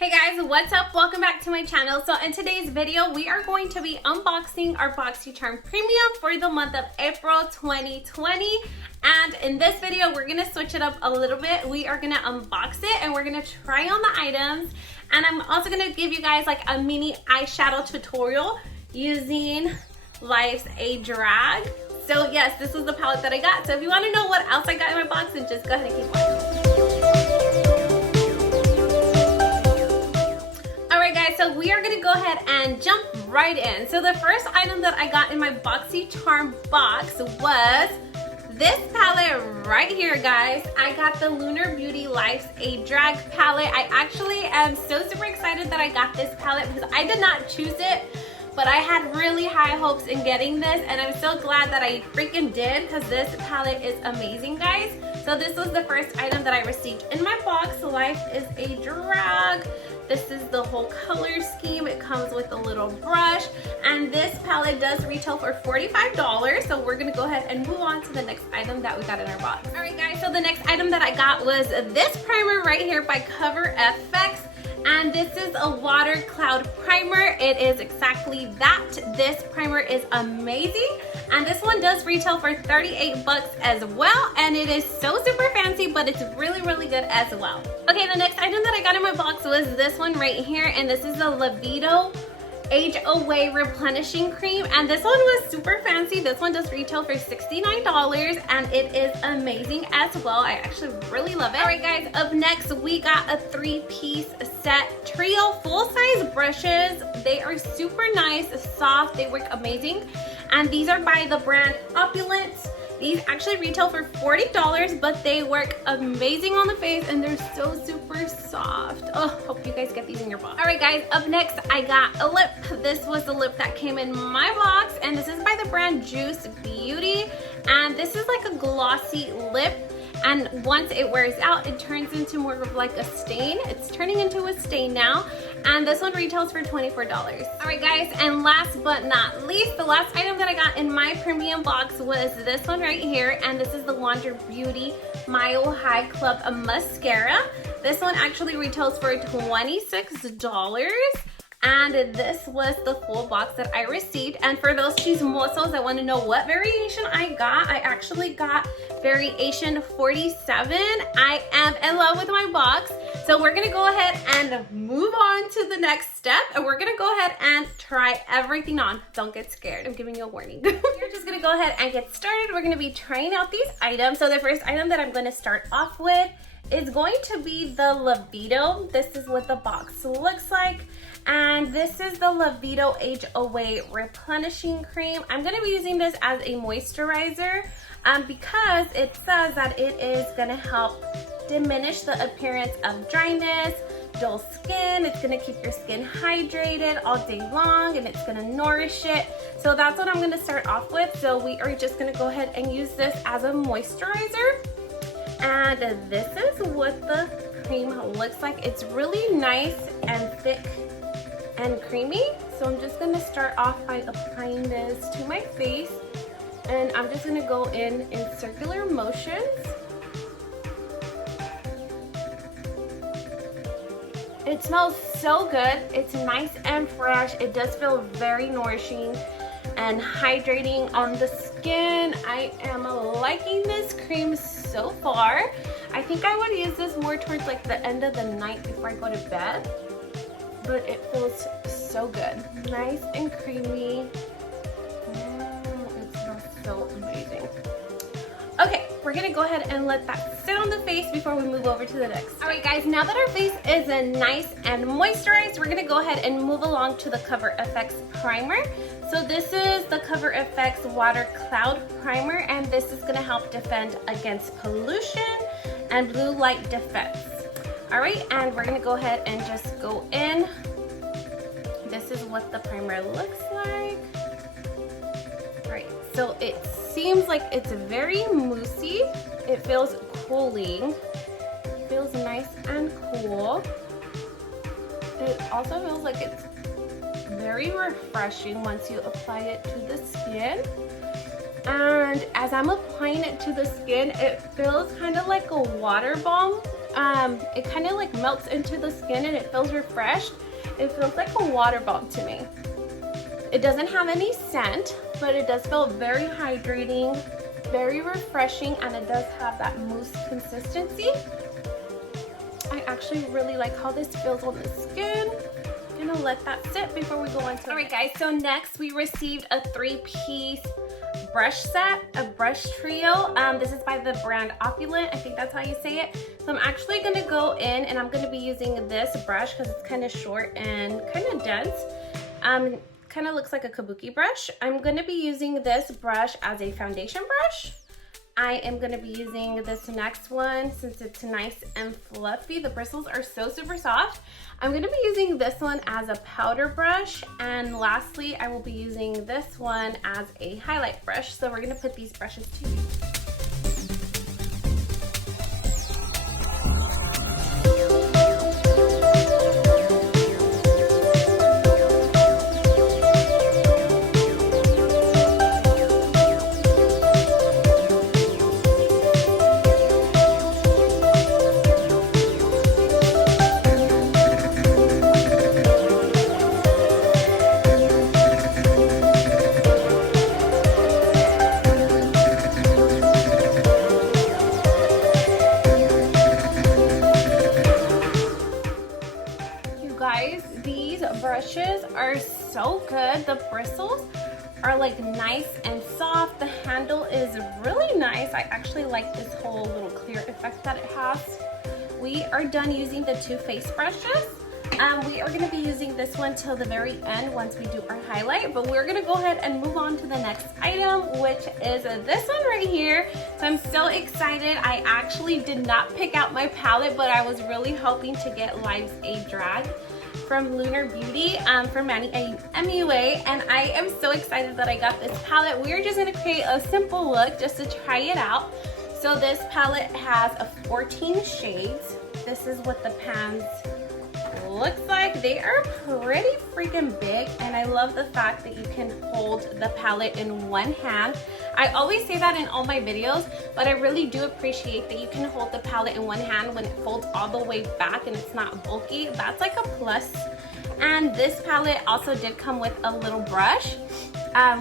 Hey guys, what's up? Welcome back to my channel. So in today's video, we are going to be unboxing our Boxycharm Premium for the month of April 2020. And in this video, we're gonna switch it up a little bit. We are gonna unbox it and we're gonna try on the items. And I'm also gonna give you guys like a mini eyeshadow tutorial using Life's a Drag. So yes, this is the palette that I got. So if you wanna know what else I got in my box, then just go ahead and keep watching. So we are gonna go ahead and jump right in. So the first item that I got in my Boxycharm box was this palette right here, guys. I got the Lunar Beauty Life's a Drag palette. I actually am so super excited that I got this palette because I did not choose it, but I had really high hopes in getting this, and I'm so glad that I freaking did because this palette is amazing, guys. So this was the first item that I received in my box. Life is a Drag. This is the whole color scheme. It comes with a little brush, and this palette does retail for $45. So we're gonna go ahead and move on to the next item that we got in our box. All right, guys, so the next item that I got was this primer right here by Cover FX. And this is a water cloud primer. It is exactly that. This primer is amazing. And this one does retail for 38 bucks as well. And it is so super fancy, but it's really, really good as well. Okay, the next item that I got in my box was this one right here. And this is the Lavido Age Away Replenishing Cream. And this one was super fancy. This one does retail for $69 and it is amazing as well. I actually really love it. All right, guys, up next we got a 3-piece set trio full-size brushes. They are super nice, soft, they work amazing. And these are by the brand Opulent. These actually retail for $40, but they work amazing on the face and they're so super soft. Oh, hope you guys get these in your box. All right, guys, up next, I got a lip. This was the lip that came in my box, and this is by the brand Juice Beauty. And this is like a glossy lip. And once it wears out, it turns into more of like a stain. It's turning into a stain now. And this one retails for $24. All right, guys, and last but not least, the last item that I got in my premium box was this one right here. And this is the Lunar Beauty Mile High Club Mascara. This one actually retails for $26. And this was the full box that I received. And for those chismosos that want to know what variation I got, I actually got variation 47. I am in love with my box. So we're gonna go ahead and move on to the next step, and we're gonna go ahead and try everything on. Don't get scared, I'm giving you a warning. We're just gonna go ahead and get started. We're gonna be trying out these items. So the first item that I'm gonna start off with is going to be the Lavido. This is what the box looks like. And this is the Lavido Age Away Replenishing Cream. I'm going to be using this as a moisturizer because it says that it is going to help diminish the appearance of dryness, dull skin. It's going to keep your skin hydrated all day long, and it's going to nourish it. So that's what I'm going to start off with. So we are just going to go ahead and use this as a moisturizer. And this is what the cream looks like. It's really nice and thick and creamy. So I'm just gonna start off by applying this to my face, and I'm just gonna go in circular motions. It smells so good. It's nice and fresh. It does feel very nourishing and hydrating on the skin. I am liking this cream so far. I think I would use this more towards like the end of the night before I go to bed. But it feels so good. Nice and creamy. It smells so amazing. Okay, we're gonna go ahead and let that sit on the face before we move over to the next. All right, guys, now that our face is nice and moisturized, we're gonna go ahead and move along to the Cover FX primer. So this is the Cover FX Water Cloud Primer, and this is gonna help defend against pollution and blue light defense. All right, and we're gonna go ahead and just go in. This is what the primer looks like. All right, so it seems like it's very moussey. It feels cooling. It feels nice and cool. It also feels like it's very refreshing once you apply it to the skin. And as I'm applying it to the skin, it feels kind of like a water balm it kind of like melts into the skin and it feels refreshed. It feels like a water bomb to me. It doesn't have any scent, but it does feel very hydrating, very refreshing, and it does have that mousse consistency. I actually really like how this feels on the skin. I'm gonna let that sit before we go on to it. All right guys, so next we received a 3-piece brush set, a brush trio. This is by the brand Opulent, I think that's how you say it. So I'm actually gonna go in and I'm gonna be using this brush because it's kind of short and kind of dense. Kind of looks like a kabuki brush. I'm gonna be using this brush as a foundation brush. I am gonna be using this next one since it's nice and fluffy. The bristles are so super soft. I'm gonna be using this one as a powder brush. And lastly, I will be using this one as a highlight brush. So we're gonna put these brushes to use. Brushes are so good. The bristles are like nice and soft. The handle is really nice. I actually like this whole little clear effect that it has. We are done using the two face brushes. We are going to be using this one till the very end once we do our highlight, but we're going to go ahead and move on to the next item, which is this one right here. So I'm so excited. I actually did not pick out my palette, but I was really hoping to get Life's a Drag from Lunar Beauty from Manny MUA, and I am so excited that I got this palette. We're just going to create a simple look just to try it out. So this palette has 14 shades. This is what the pans looks like. They are pretty freaking big, and I love the fact that you can hold the palette in one hand. I always say that in all my videos, but I really do appreciate that you can hold the palette in one hand when it folds all the way back and it's not bulky. That's like a plus. And this palette also did come with a little brush,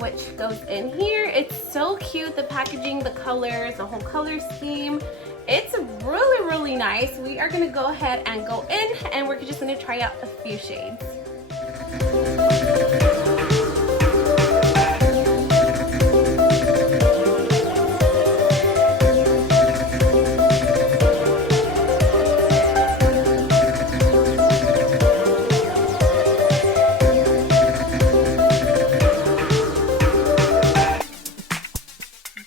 which goes in here. It's so cute, the packaging, the colors, the whole color scheme. It's really, really nice. We are gonna go ahead and go in and we're just gonna try out a few shades.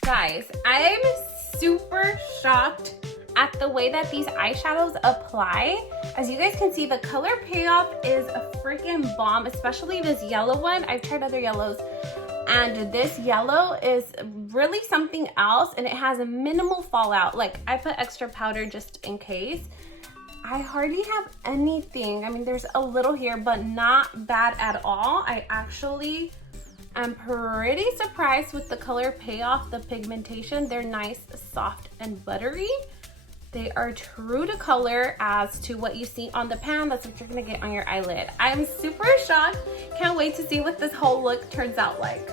Guys, I'm super shocked at the way that these eyeshadows apply. As you guys can see, the color payoff is a freaking bomb, especially this yellow one. I've tried other yellows, and this yellow is really something else, and it has a minimal fallout. Like, I put extra powder just in case. I hardly have anything. I mean, there's a little here, but not bad at all. I actually I'm pretty surprised with the color payoff, the pigmentation. They're nice, soft, and buttery. They are true to color as to what you see on the pan. That's what you're gonna get on your eyelid. I'm super shocked. Can't wait to see what this whole look turns out like.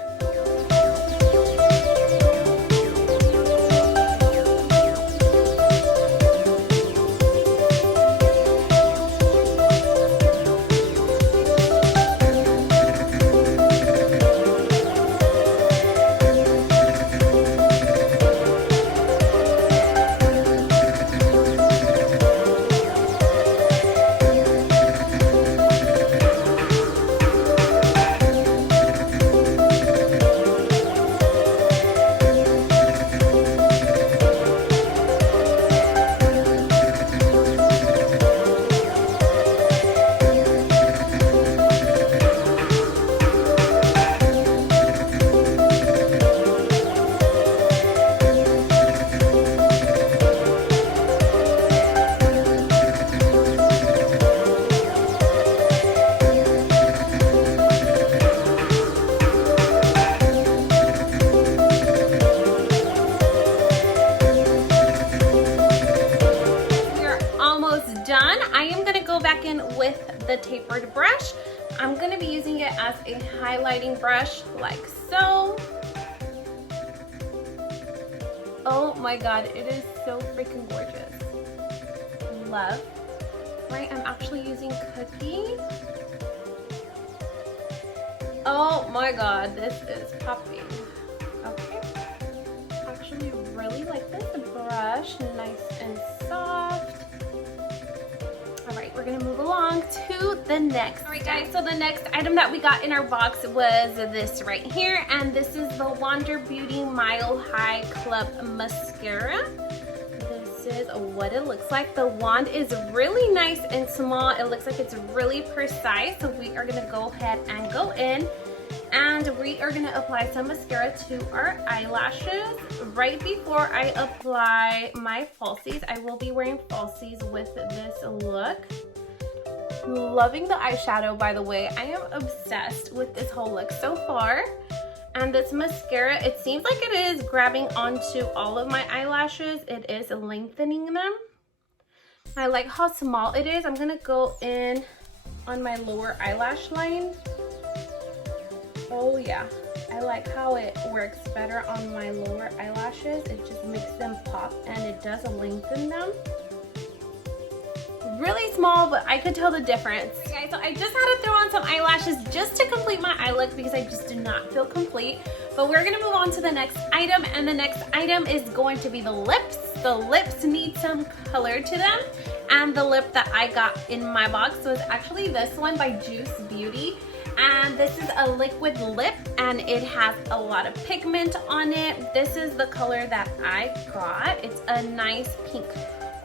the tapered brush. I'm gonna be using it as a highlighting brush like so. Oh my god, it is so freaking gorgeous. Love. Right, I'm actually using Cookie. Oh my god, this is popping. Okay. Actually really like this brush, nice and soft. Alright, we're gonna move along to the next. Alright guys, so the next item that we got in our box was this right here, and this is the Wander Beauty Mile High Club Mascara. This is what it looks like. The wand is really nice and small. It looks like it's really precise. So we are gonna go ahead and go in, and we are gonna apply some mascara to our eyelashes. Right before I apply my falsies, I will be wearing falsies with this look. Loving the eyeshadow, by the way. I am obsessed with this whole look so far. And this mascara, it seems like it is grabbing onto all of my eyelashes. It is lengthening them. I like how small it is. I'm gonna go in on my lower eyelash line. Oh yeah, I like how it works better on my lower eyelashes. It just makes them pop and it does lengthen them. Really small, but I could tell the difference. Okay, so I just had to throw on some eyelashes just to complete my eye look because I just did not feel complete. But we're gonna move on to the next item, and the next item is going to be the lips. The lips need some color to them, and the lip that I got in my box was actually this one by Juice Beauty. And this is a liquid lip, and it has a lot of pigment on it. This is the color that I got. It's a nice pink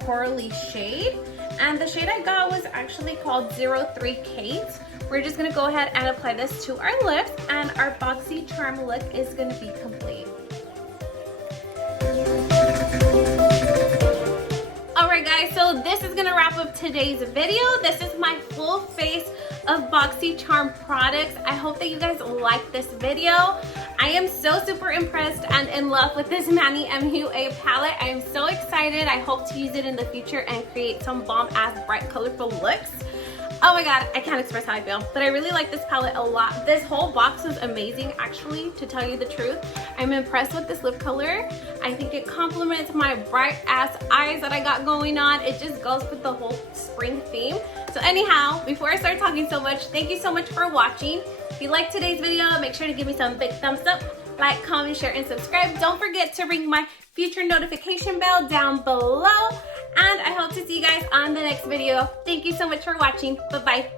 corally shade. And the shade I got was actually called 03 Kate. We're just gonna go ahead and apply this to our lips, and our Boxycharm look is gonna be complete. Alright guys, so this is gonna wrap up today's video. This is my full face of Boxycharm products. I hope that you guys like this video. I am so super impressed and in love with this Manny MUA palette. I am so excited. I hope to use it in the future and create some bomb-ass bright colorful looks. Oh my god, I can't express how I feel, but I really like this palette a lot. This whole box was amazing, actually, to tell you the truth. I'm impressed with this lip color. I think it complements my bright ass eyes that I got going on. It just goes with the whole spring theme. So anyhow, before I start talking so much, thank you so much for watching. If you liked today's video, make sure to give me some big thumbs up, like, comment, share, and subscribe. Don't forget to ring my future notification bell down below. And I hope to see you guys on the next video. Thank you so much for watching. Bye-bye.